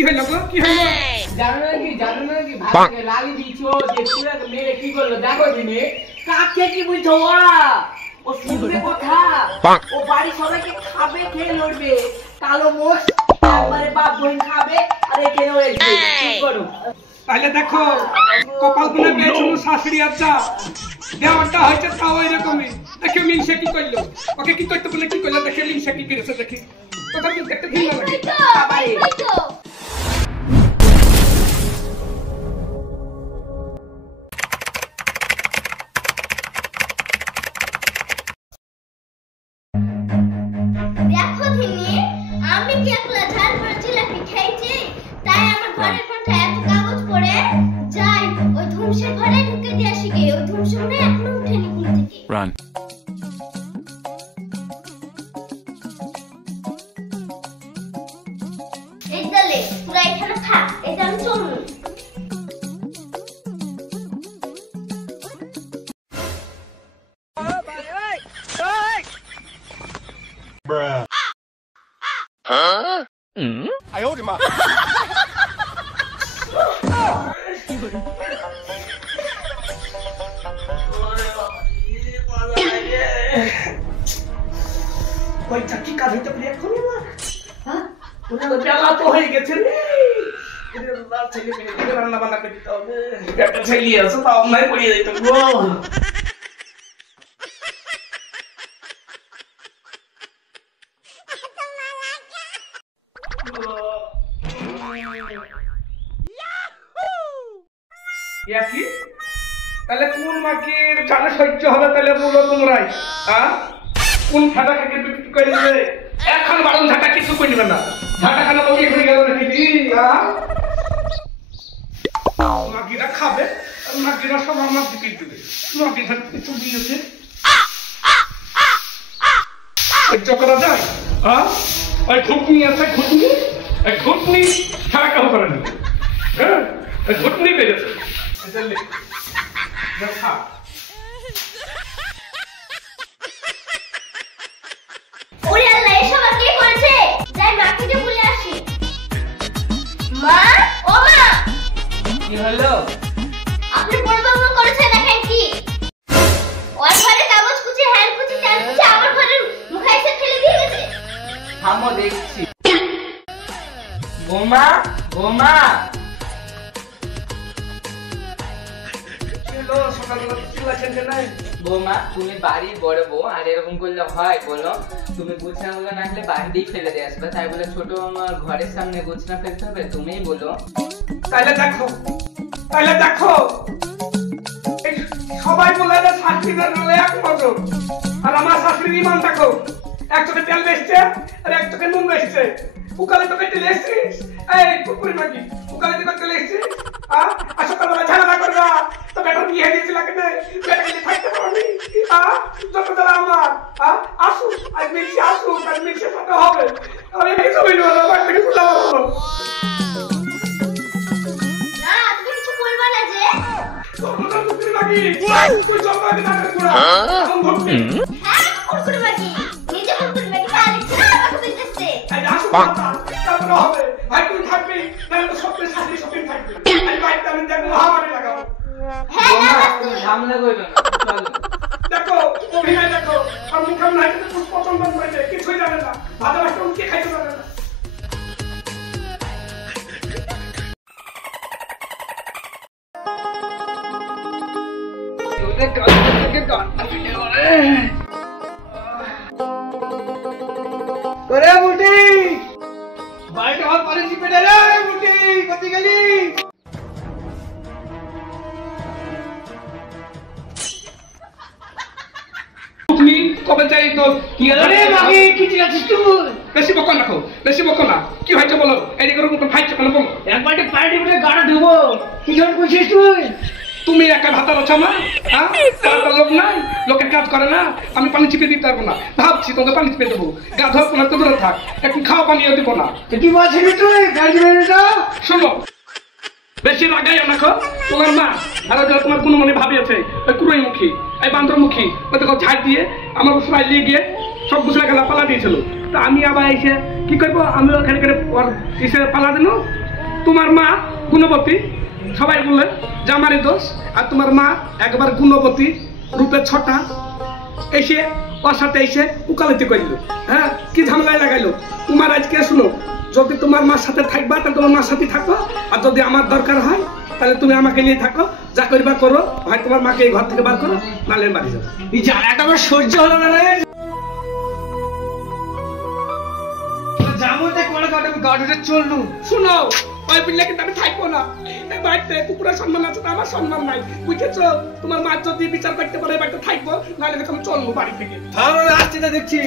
কি হইলো গো কি হইলো জানো না কি ভাইকে লাগি দিছো যে পুরা মেরে কি করলো দেখো দিনে কাকে কি বুঝছো ও শুনবে কথা ও বাড়ি সবাইকে খাবে খেয়ে লড়বে কালো মোষ একবারে বাপ বোন খাবে আর একে লড়বে কি করো তাহলে দেখো কপাল খুলে পেয়েছো শাশুড়ি আচ্ছা দেওয়াটা হয়েছে তাও এরকমই দেখে মিনসে কি করলো ওকে কি করতে বলে কি করলো দেখে মিনসে কি করেছে দেখি তোটা কি দেখতে ঘিনা লাগে দেখো দিনে আমি কি একলা ঝাল করে জিলাপি খাইছি তাই আমার ঘরের মধ্যে এত কাগজ পড়ে যাই ওই ধুমসের ঘরে ঢুকে দিয়ে আসি গে ওই ধুমসে মনে এখনো উঠেনি ঘুম থেকে রান এই দলে পুরো এখানে থাক এটা আমি চলুন Bruh. Huh? I owed him up. ওই চাকি কাজ হইতে পারে এখন না হ্যাঁ ওটা বেলা তো হয়ে গেছে রে এদের রাত ছেলে পেলে রান্না বান্না করে দিতে হবে একটা ছেলে আছে তাও নাই পড়িয়ে দিতে গো কি তাহলে কোন মাকির জানা সহ্য হবে তাহলে বলো তোমরাই হ্যাঁ কোন ফাটা থেকে বিক্রি করে দিবে এখন বারণ ঝাঁটা কিছু করে নেবে না ঝাঁটা খানা বলি হয়ে গেল নাকি হ্যাঁ মাকিরা খাবে আর মাকিরা সব আমার দিকে দেবে মাকিরা কিছু দিয়েছে সহ্য করা যায় হ্যাঁ ওই ঘুটনি আছে ঘুটনি এই ঘুটনি ছাড়া কেউ করে না হ্যাঁ ওই ঘুটনি পেয়েছে দেখা ওরে আল্লাহ এসব আর কে করেছে যাই মাকে যে বলে আসি মা ও মা কি হলো আপনি বড় বাবু করেছে দেখেন কি ওর ঘরে কাগজ কুচি হ্যান্ড কুচি চাল কুচি আমার ঘরে মুখে এসে ফেলে দিয়ে গেছে থামো দেখছি বোমা বোমা বৌমা তুমি বাড়ির বড় বউ আর এরকম করলে হয় বলো তুমি গুছনাগুলো না হলে বাড়িতেই ফেলে দিয়ে আসবে তাই বলে ছোট আমার ঘরের সামনে গুছনা ফেলতে হবে তুমিই বলো তাহলে দেখো সবাই বলে যে শাশুড়িদের বলে এক নজর আর আমার শাশুড়ির ইমান দেখো এক চোখে তেল বেসছে আর এক চোখে নুন বেসছে উকালে তোকে তেল এসছিস এই কুকুরি নাকি উকালে তোকে তেল এসছিস আসো তোমরা ঝামেলা করবা তো বেটা বিয়ে দিয়েছিল কেন বেটা কি থাকতে পারবি যত তারা আমার আসু আজ মিক্সি সাথে হবে আমি এই সবই নেবো বাড়ি থেকে চলে যাবো না তুমি কিছু বলবা না যে তোমরা কুকুরি নাকি তুই জলবাগে না করে হ্যাঁ কুকুরি নাকি নিজে কুকুরি নাকি আরেকটা আমাকে বলতেছে এই আসু তারপরে হবে ভাই তুই থাকবি নাহলে তো সবটা শাশুড়ি সবই থাকবে আমি বাইরে আমি দেখবো মহামারী লাগাবো হ্যাঁ না ঝামেলা করবে না চলো দেখো অভিনয় দেখো আর মুখাম নাই কিন্তু পছন্দ করেছে কিছুই জানে না ভালো একটা উঠকে খাইতে পারে না ওদের কাজ থেকে গান ফিরে করে মুটি বাইরে হল পালিশি পেটে রে মুটি কতি গেলি তুমি কবে চাই তো কি আরে মাগি কি চিল্লাছিস তুই বেশি বকো না কি হয়েছে বলো এদিকে করে মুখ ফাইছে কেন বলো একবারটি পার্টি বলে গাড়া দেব কি জন কইছিস তুমি একা ভাতা রছ মা হ্যাঁ তার লোক নাই লোকের কাজ করে না আমি পানি চিপে দিতে পারবো না ভাবছি তোকে পানি চিপে দেবো গা ধর কোনো তো দূরে থাক একটু খাওয়া পানিও দিব না কি বলছিস তুই গাড়ি বেরিয়ে যাও শোনো বেশি লাগাই আমাকে তোমার মা আর তোমার কোনো মনে ভাবিয়েছে ওই কুড়াই মুখী এই বান্দরমুখী ওই দেখো ঝাড় দিয়ে আমার উসরাই নিয়ে গিয়ে সব গুছলা গেলা পালা দিয়েছিল তা আমি আবার এসে কি করবো আমি ওখানে করে এসে পালা দিল তোমার মা গুণবতী, সবাই বললেন যে আমারই দোষ। আর তোমার মা একবার গুণবতী রূপে ছটা, এসে ওর সাথে এসে উকালতি করলো। হ্যাঁ, কি ঝামেলায় লাগাইলো। তোমার আজকে শুনো, যদি তোমার মার সাথে থাকবা তাহলে তোমার মার সাথে থাকো, আর যদি আমার দরকার হয় তাহলে তুমি আমাকে নিয়ে থাকো, যা করবা করো। হয় তোমার মাকে এই ঘর থেকে বার করো, নালে বাড়ি যাবো। এই জ্বালাটা আমার সহ্য হলো না রে। যাবোতে কোন কাটে গাড়িতে চললু। শুনো, ওই বিল্লে কিন্তু আমি থাকবো না। এই বাড়িতে কুকুরের সম্মান আছে, আমার সম্মান নাই, বুঝেছো? তোমার মা যদি বিচার করতে পারে বাড়িতে থাকবো, নাহলে আমি চলবো বাড়ি থেকে। আসছে না দেখছি।